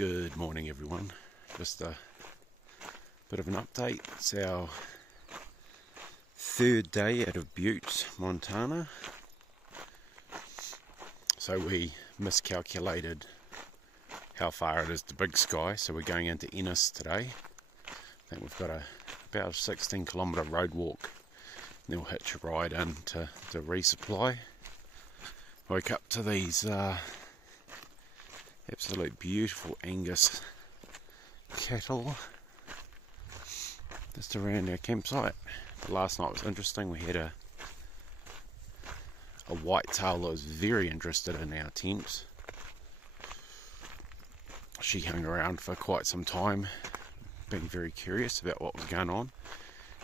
Good morning, everyone. Just a bit of an update. It's our third day out of Butte, Montana. So we miscalculated how far it is to Big Sky, so we're going into Ennis today. I think we've got about a 16 kilometre road walk, and then we'll hitch a ride in to resupply. Woke up to these absolute beautiful Angus cattle just around our campsite. But last night was interesting. We had a whitetail that was very interested in our tent. She hung around for quite some time, being very curious about what was going on.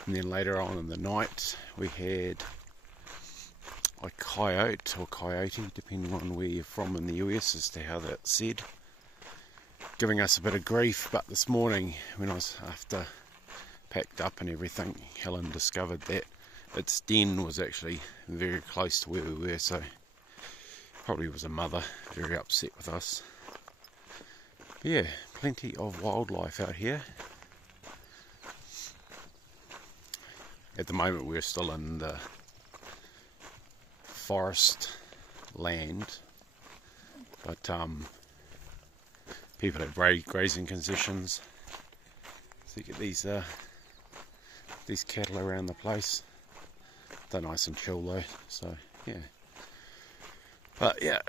And then later on in the night we had a coyote, or coyote, depending on where you're from in the US as to how that's said, giving us a bit of grief. But this morning, when I was after packed up and everything, Helen discovered that its den was actually very close to where we were, so probably was a mother very upset with us. But yeah, plenty of wildlife out here. At the moment we're still in the forest land, but people have grazing concessions, so you get these cattle around the place. They're nice and chill though, so yeah. But yeah,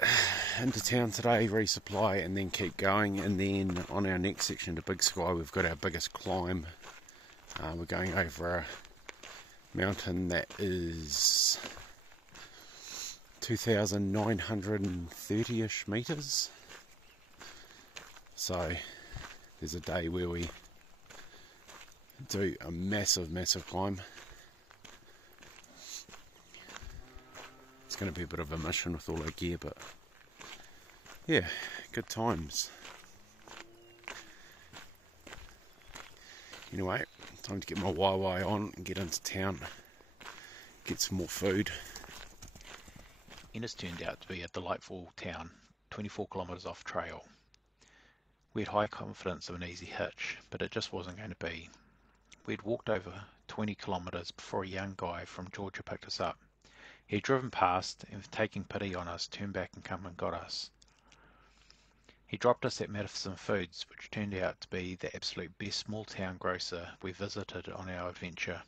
into town today, resupply, and then keep going. And then on our next section to Big Sky, we've got our biggest climb. We're going over a mountain that is 2,930-ish metres. So there's a day where we do a massive climb. It's going to be a bit of a mission with all our gear, but yeah, good times. Anyway, time to get my YY on and get into town, get some more food. Ennis turned out to be a delightful town, 24 kilometres off trail. We had high confidence of an easy hitch, but it just wasn't going to be. We'd walked over 20 kilometres before a young guy from Georgia picked us up. He'd driven past and, taking pity on us, turned back and come and got us. He dropped us at Madison Foods, which turned out to be the absolute best small town grocer we visited on our adventure.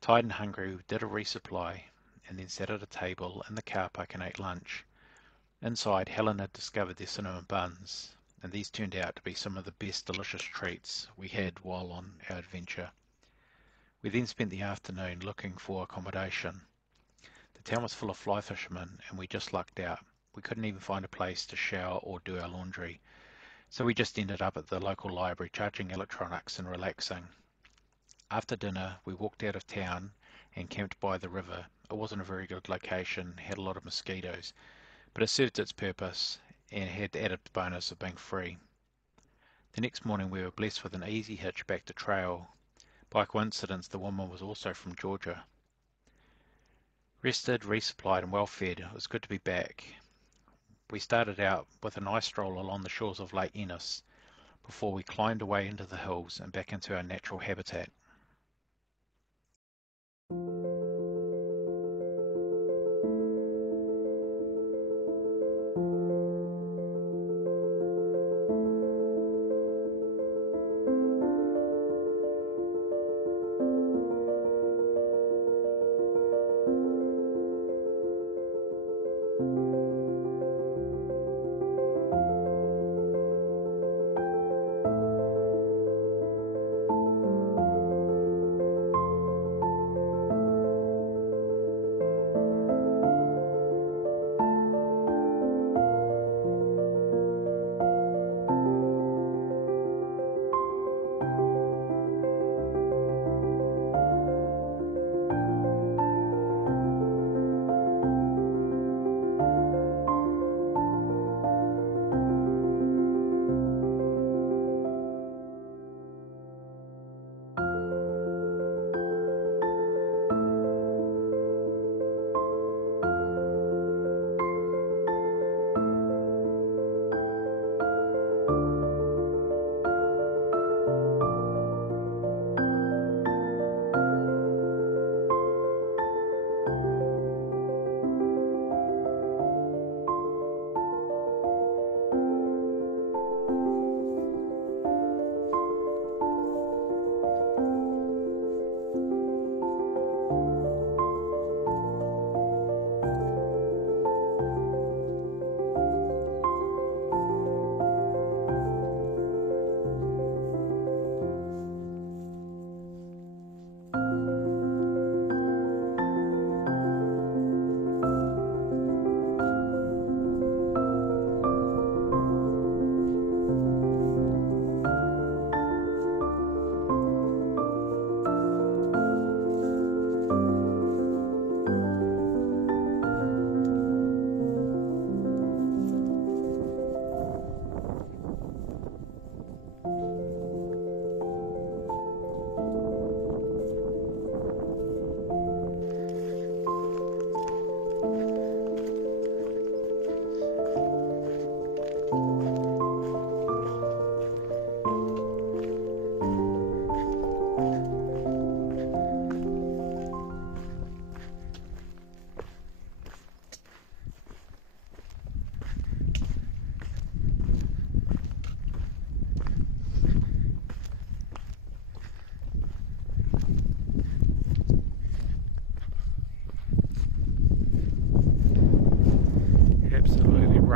Tired and hungry, we did a resupply, and then sat at a table in the car park and ate lunch. Inside, Helen had discovered their cinnamon buns, and these turned out to be some of the best delicious treats we had while on our adventure. We then spent the afternoon looking for accommodation. The town was full of fly fishermen, and we just lucked out. We couldn't even find a place to shower or do our laundry, so we just ended up at the local library charging electronics and relaxing. After dinner, we walked out of town and camped by the river. It wasn't a very good location, had a lot of mosquitoes, but it served its purpose and had the added bonus of being free. The next morning we were blessed with an easy hitch back to trail. By coincidence, the woman was also from Georgia. Rested, resupplied and well fed, it was good to be back. We started out with a nice stroll along the shores of Lake Ennis before we climbed away into the hills and back into our natural habitat.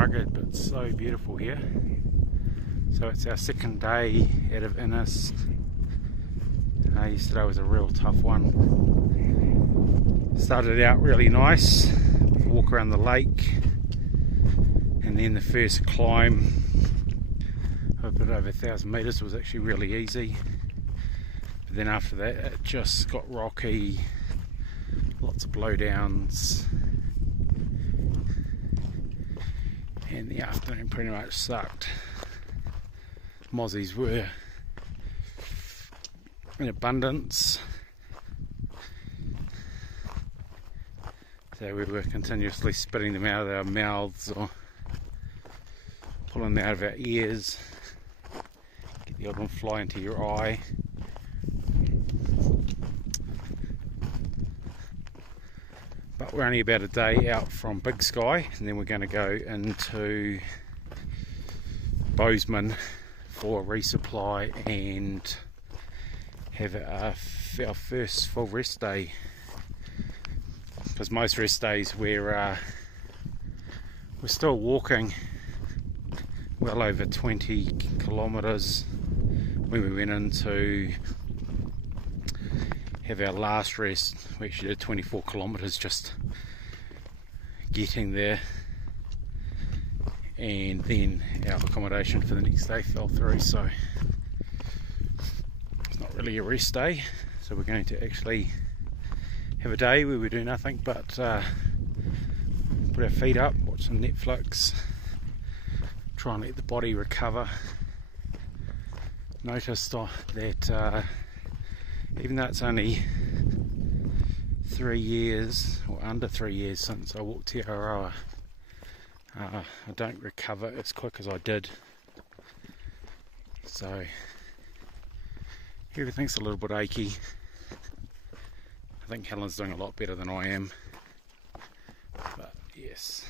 rugged but so beautiful here. So it's our second day out of Ennis. Yesterday was a real tough one. Started out really nice, walk around the lake, and then the first climb of a bit over 1,000 metres was actually really easy. But then after that it just got rocky, lots of blowdowns, and the afternoon pretty much sucked. Mozzies were in abundance, so we were continuously spitting them out of our mouths or pulling them out of our ears. Get the odd one fly into your eye. But we're only about a day out from Big Sky, and then we're going to go into Bozeman for a resupply and have our first full rest day, because most rest days we're still walking well over 20 kilometres. When we went in to have our last rest, we actually did 24 kilometres just getting there, and then our accommodation for the next day fell through, so it's not really a rest day. So we're going to actually have a day where we do nothing but put our feet up, watch some Netflix, try and let the body recover. Noticed that even though it's only 3 years or under 3 years since I walked Te Aroa, I don't recover as quick as I did. So everything's a little bit achy. I think Helen's doing a lot better than I am, but yes.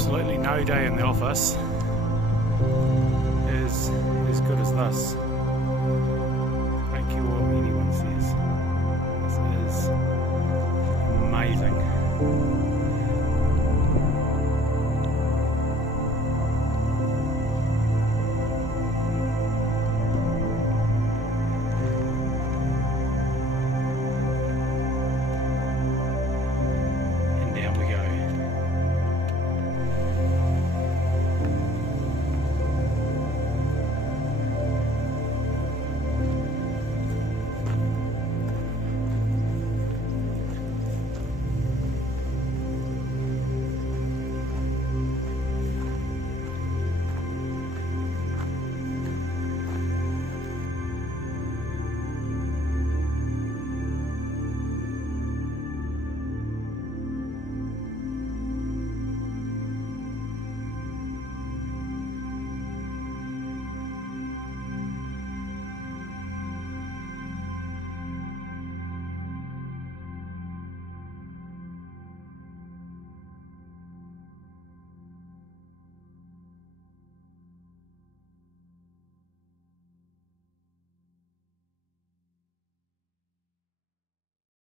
Absolutely no day in the office is as good as this.